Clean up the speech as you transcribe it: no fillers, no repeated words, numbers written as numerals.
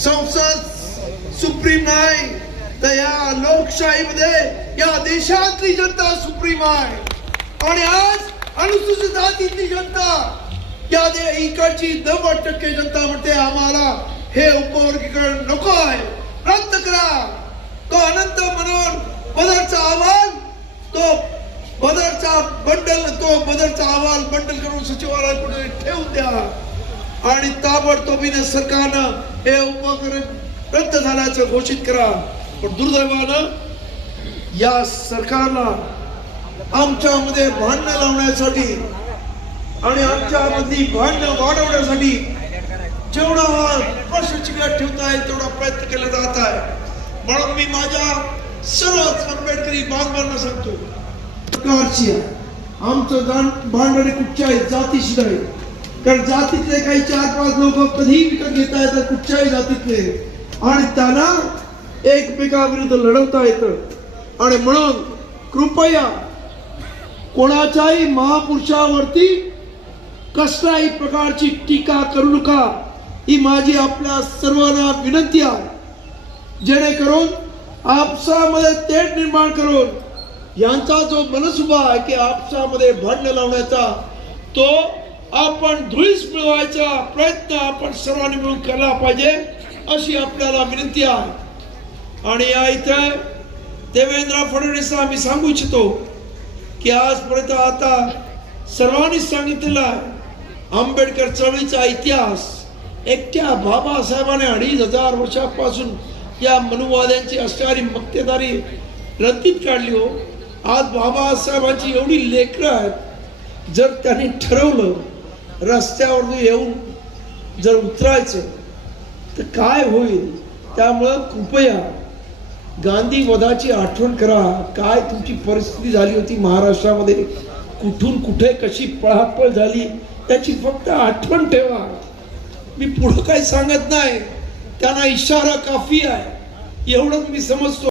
संसद सुप्रीम नाही तर या लोकशाहीमध्ये या देशातली जनता सुप्रीम आहे. आणि आज अनुसूचित जातीतली जनता या इकडची 90% जनता म्हणते आम्हाला हे उपवर्गीकरण नको आहे, रद्द करा. तो अनंत मनोहर बदरचा अहवाल तो बदरचा अहवाल बंडल करून सचिवालयाकडे ठेवून द्या आणि ताबडतोबीने सरकारनं हे उपकरण रद्द झाल्याचं घोषित करा. पण दुर्दैवानं या सरकारला आमच्यामध्ये भांडणं लावण्यासाठी आणि आमच्यामधली भांडणं वाढवण्यासाठी जेवढा प्रश्न चिकट ठेवता येईल तेवढा प्रयत्न केला जात आहे. म्हणून मी माझ्या सर्व आंबेडकरी बांधवांना सांगतो, प्रकारची आमचं भांडण कुठच्याही जातीशी नाही. कारण जातीतले काही 4-5 लोक कधीही विकत घेता येतात कुठच्याही जातीतले आणि त्यांना एकमेकाविरुद्ध लढवता येतं. आणि म्हणून कृपया कोणाच्याही महापुरुषावरती कसल्याही प्रकारची टीका करू नका, ही माझी आपल्या सर्वांना विनंती आहे. जेणेकरून आपसामध्ये तेढ निर्माण करून यांचा जो मनसुबा आहे की आपसामध्ये भांडण लावण्याचा, तो आपण धुळीस मिळवायचा प्रयत्न आपण सर्वांनी मिळून केला पाहिजे अशी आपल्याला विनंती आहे. आणि या इथे देवेंद्र फडणवीसला मी सांगू इच्छितो की आजपर्यंत आता सर्वांनी सांगितलेला आहे आंबेडकर चळवळीचा इतिहास एकट्या बाबासाहेबांनी 2500 वर्षापासून या मनुवाद्यांची असणारी मक्तेदारी रद्दीत काढली. हो, आज बाबासाहेबांची एवढी लेकरं आहेत, जर त्यांनी ठरवलं रस्त्यावर येऊन जर उतरायचं तर काय होईल. त्यामुळं कृपया गांधी वधाची आठवण करा. काय तुमची परिस्थिती झाली होती महाराष्ट्रामध्ये, कुठून कुठे कशी पळापळ झाली त्याची फक्त आठवण ठेवा. मी पुढं काही सांगत नाही, त्यांना इशारा काफी आहे एवढंच मी समजतो.